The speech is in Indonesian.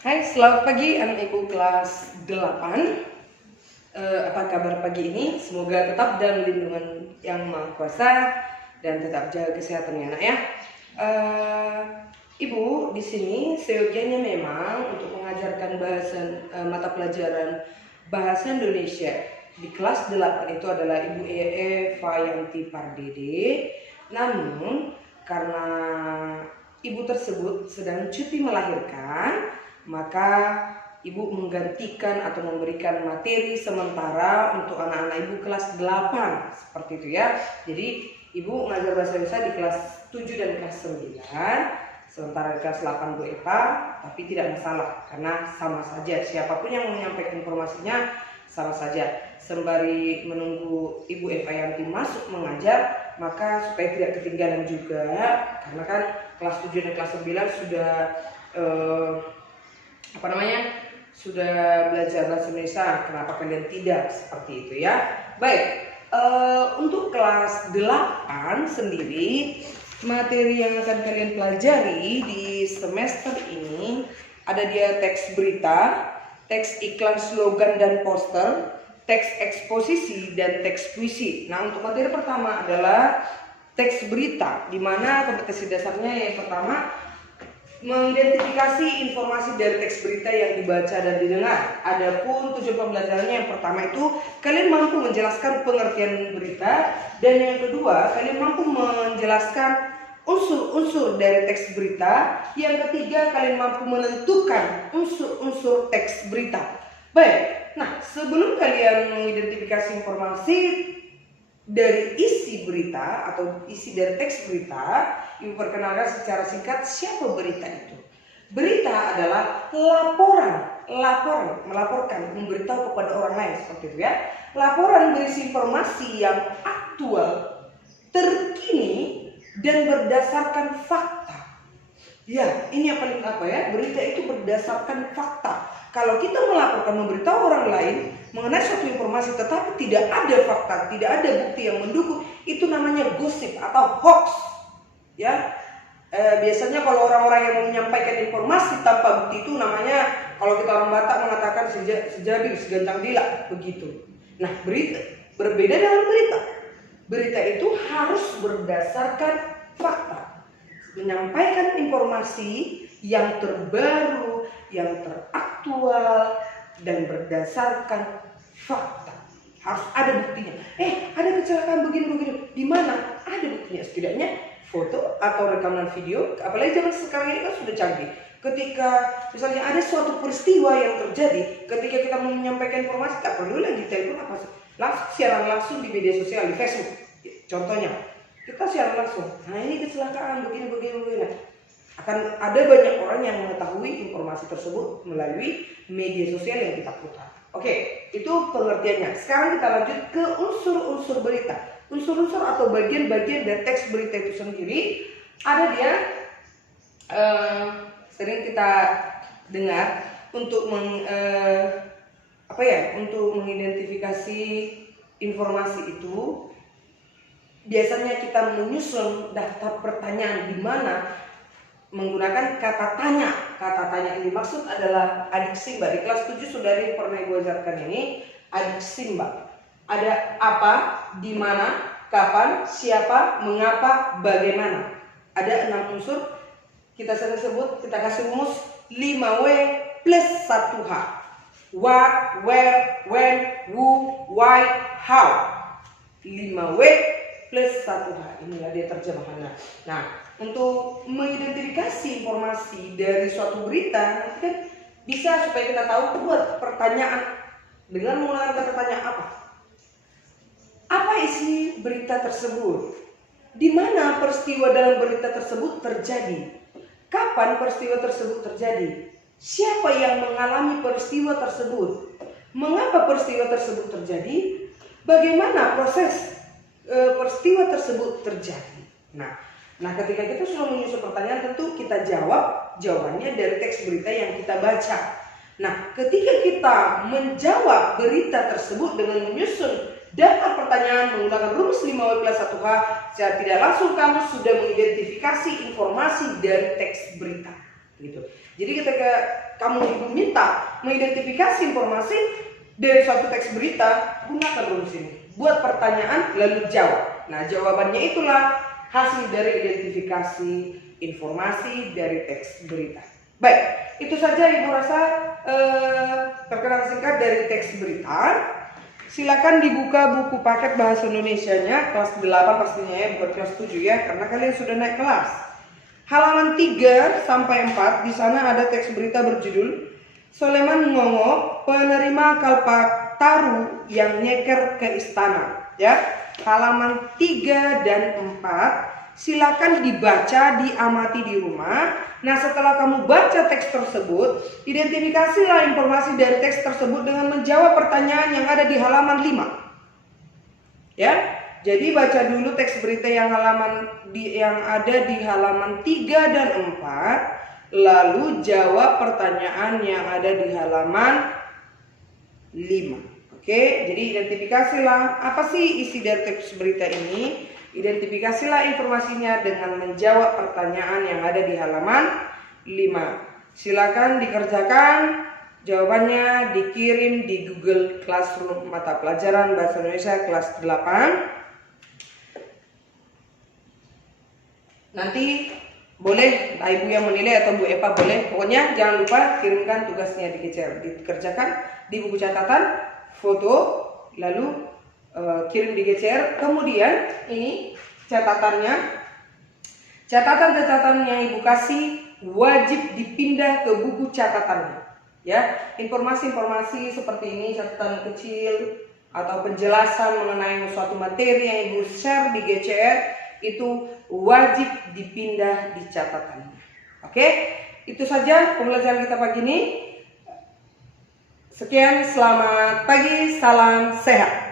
Hai, selamat pagi anak ibu kelas 8. Apa kabar pagi ini? Semoga tetap dalam lindungan yang Maha Kuasa dan tetap jaga kesehatan ya, Nak ya. Ibu di sini seyogianya memang untuk mengajarkan mata pelajaran bahasa Indonesia di kelas 8 itu adalah Ibu Eva Yanti Pardede. Namun karena ibu tersebut sedang cuti melahirkan, maka ibu menggantikan atau memberikan materi sementara untuk anak-anak ibu kelas 8 seperti itu ya. Jadi ibu mengajar bahasa Indonesia di kelas 7 dan kelas 9, sementara di kelas 8 Bu Eva, tapi tidak masalah karena sama saja siapapun yang menyampaikan informasinya sama saja. Sembari menunggu Ibu Eva Yanti masuk mengajar, maka supaya tidak ketinggalan juga, karena kan kelas 7 dan kelas 9 sudah sudah belajar bahasa Indonesia, kenapa kalian tidak seperti itu ya. Baik, untuk kelas 8 sendiri, materi yang akan kalian pelajari di semester ini ada dia teks berita, teks iklan, slogan dan poster, teks eksposisi, dan teks puisi. Nah, untuk materi pertama adalah teks berita, di mana kompetensi dasarnya yang pertama mengidentifikasi informasi dari teks berita yang dibaca dan didengar. Adapun tujuan pembelajarannya yang pertama itu kalian mampu menjelaskan pengertian berita, dan yang kedua kalian mampu menjelaskan unsur-unsur dari teks berita. Yang ketiga kalian mampu menentukan unsur-unsur teks berita. Baik, nah sebelum kalian mengidentifikasi informasi dari isi berita atau isi dari teks berita, ibu perkenalkan secara singkat siapa berita itu. Berita adalah melaporkan, memberitahu kepada orang lain seperti itu ya. Laporan berisi informasi yang aktual, terkini, dan berdasarkan fakta. Ya, ini yang paling berita itu berdasarkan fakta. Kalau kita melaporkan, memberitahu orang lain mengenai suatu informasi tetapi tidak ada fakta, tidak ada bukti yang mendukung, itu namanya gosip atau hoax. Ya, biasanya kalau orang-orang yang menyampaikan informasi tanpa bukti itu namanya, kalau kita orang Batak mengatakan sejabil, segancang bila, begitu. Nah, berita berbeda dengan berita. Berita itu harus berdasarkan fakta, menyampaikan informasi yang terbaru, yang teraktual, dan berdasarkan fakta. Harus ada buktinya. Ada kecelakaan begini-begini. Di mana? Ada buktinya. Setidaknya foto atau rekaman video. Apalagi zaman sekarang ini kan sudah canggih. Ketika misalnya ada suatu peristiwa yang terjadi, ketika kita menyampaikan informasi, tak perlu lagi telepon apa, langsung siaran langsung di media sosial, di Facebook. Contohnya, kita siaran langsung. Nah, ini kecelakaan begini. Akan ada banyak orang yang mengetahui informasi tersebut melalui media sosial yang kita putar. Oke, itu pengertiannya. Sekarang kita lanjut ke unsur-unsur berita. Unsur-unsur atau bagian-bagian dari teks berita itu sendiri ada dia sering kita dengar untuk untuk mengidentifikasi informasi itu. Biasanya kita menyusun daftar pertanyaan di mana menggunakan kata tanya. Kata tanya yang dimaksud adalah adik simba. Di kelas 7 saudari pernah gue ajarkan ini adik simba. Ada apa, di mana, kapan, siapa, mengapa, bagaimana. Ada 6 unsur. Kita sering sebut, kita kasih rumus 5W plus 1H. What, where, when, who, why, how. 5W plus 1H. Inilah dia terjemahannya. Nah, untuk mengidentifikasi informasi dari suatu berita, nanti kan bisa supaya kita tahu buat pertanyaan dengan menggunakan kata tanya apa. Apa isi berita tersebut? Di mana peristiwa dalam berita tersebut terjadi? Kapan peristiwa tersebut terjadi? Siapa yang mengalami peristiwa tersebut? Mengapa peristiwa tersebut terjadi? Bagaimana proses peristiwa tersebut terjadi? Nah, ketika kita sudah menyusun pertanyaan, tentu kita jawabannya dari teks berita yang kita baca. Nah, ketika kita menjawab berita tersebut dengan menyusun daftar pertanyaan menggunakan rumus 5W+1H, secara tidak langsung kamu sudah mengidentifikasi informasi dari teks berita. Gitu. Jadi ketika kamu diminta mengidentifikasi informasi dari suatu teks berita, gunakan rumus ini. Buat pertanyaan lalu jawab. Nah, jawabannya itulah hasil dari identifikasi informasi dari teks berita. Baik, itu saja Ibu rasa perkenalan singkat dari teks berita. Silakan dibuka buku paket bahasa Indonesianya kelas 8 pastinya ya, bukan kelas 7 ya, karena kalian sudah naik kelas. Halaman 3 sampai 4 di sana ada teks berita berjudul Soleman Ngongo, penerima Kalpataru yang nyeker ke istana. Ya, halaman 3 dan 4 silakan dibaca, diamati di rumah. Nah, setelah kamu baca teks tersebut, identifikasilah informasi dari teks tersebut dengan menjawab pertanyaan yang ada di halaman 5. Ya, jadi baca dulu teks berita yang ada di halaman 3 dan 4, lalu jawab pertanyaan yang ada di halaman 5. Oke, jadi identifikasilah apa sih isi dari teks berita ini. Identifikasilah informasinya dengan menjawab pertanyaan yang ada di halaman 5. Silakan dikerjakan. Jawabannya dikirim di Google Classroom mata pelajaran Bahasa Indonesia kelas 8. Nanti boleh Ibu yang menilai atau Bu Eva boleh. Pokoknya jangan lupa kirimkan tugasnya dikerjakan di buku catatan, foto, lalu kirim di GCR. Kemudian ini catatannya Ibu kasih wajib dipindah ke buku catatannya. Ya, informasi-informasi seperti ini, catatan kecil atau penjelasan mengenai suatu materi yang Ibu share di GCR itu wajib dipindah di catatannya. Oke, itu saja pembelajaran kita pagi ini. Sekian, selamat pagi, salam sehat.